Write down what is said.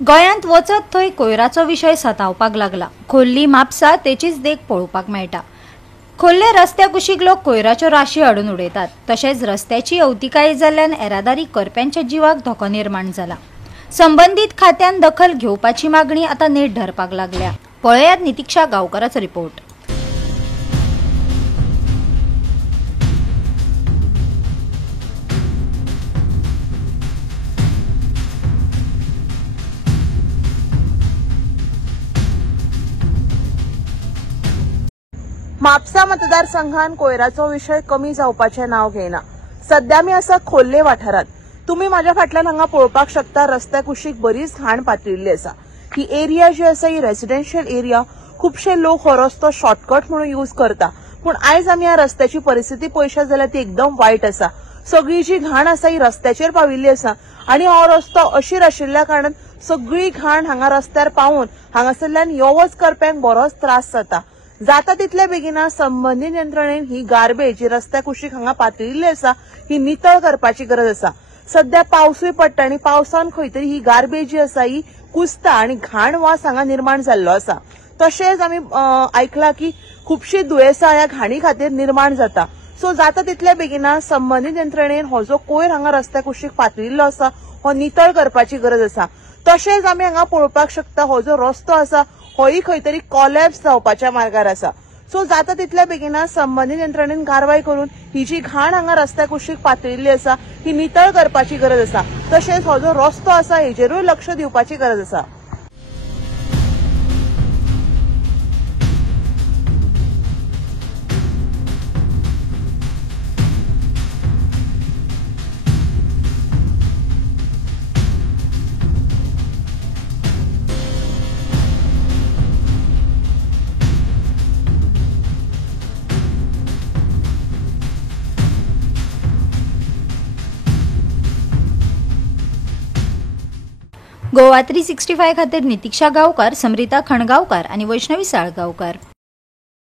गोंयांत वचत थंय कोयराचो विशय सतावपाक लागला। खोल्ली म्हापसा तेचीच देख पळोवपाक मेळटा। खोल्ले रस्त्या कुशीक लोक कोयराच्यो राशी हाडून उडयतात। तशेंच रस्त्याची अवतिकायी जाल्ल्यान येरादारी करप्यांच्या जिवाक धोको निर्माण जाला। संबंधीत खात्यान दखल घेवपाची मागणी आता नेट धरपाक लागल्या। पळयात नितीक्षा गांवकाराचो रिपोर्ट। म्हापसा मतदारसंघान कोयराचो विषय कमी जावपाचे नाव घेना। सध्या मी आसा खोल्ले वाठारात। तुम्ही माझ्या फाटल्यान हांगा पळोवपाक शकता रस्त्या कुशीक बरीच घाण पातळिल्ली आसा। ही एरिया जी आसा ही रेसिडेन्शियल एरिया। खूपशे लोक हो रस्तो शॉर्टकट म्हणून यूज करता, पण आयज आमी ह्या रस्त्याची परिस्थिती पळयशात जाल्यार ती एकदम वायट आसा। सगळी जी घाण आसा ही रस्त्याचेर पाविल्ली आसा आणि हो रस्तो अशीर आशिल्ल्या कारणान सगळी घाण हांगा रस्त्यार पावून हांगासरल्यान यो वच करप्यांक बरोच त्रास जाता तितले बेगिना संबंधीत यंत्रणेन ही गार्बेज जी रस्त्या कुशीक हांगा पातळिल्ली आसा ही नितळ करपाची गरज आसा। सध्या पावसूय पडटा आणि पावसान खंय तरी ही गार्बेज जी आसा ही कुसता आणि घाण वास हांगा निर्माण जाल्लो आसा। तशेंच आमी आयकला की खूपशी दुयेंसां ह्या घाणी खातीर निर्माण जाता। सो जाता तितले बेगिना संबंधीत यंत्रणेन हो जो कोयर हांगा रस्त्या कुशीक पातळिल्लो आसा हो नितळ करपाची गरज आसा। तशेंच आमी हांगा पळोवपाक शकता हो जो रस्तो आसा होय खंय तरी कॉलॅप्स जावपाच्या मार्गार आसा। सो जाता तितल्या बेगिना संबंधीत यंत्रणेन कारवाय करून ही जी घाण हांगा रस्त्या कुशीक पातळिल्ली आसा ही नितळ करपाची गरज आसा। तशेंच हो जो रस्तो आसा हेजेरूय लक्ष दिवपाची गरज आसा। गोवा 365 खातीर नितीक्षा गांवकार, समृता खणगांवकार आणि वैष्णवी साळगांवकार।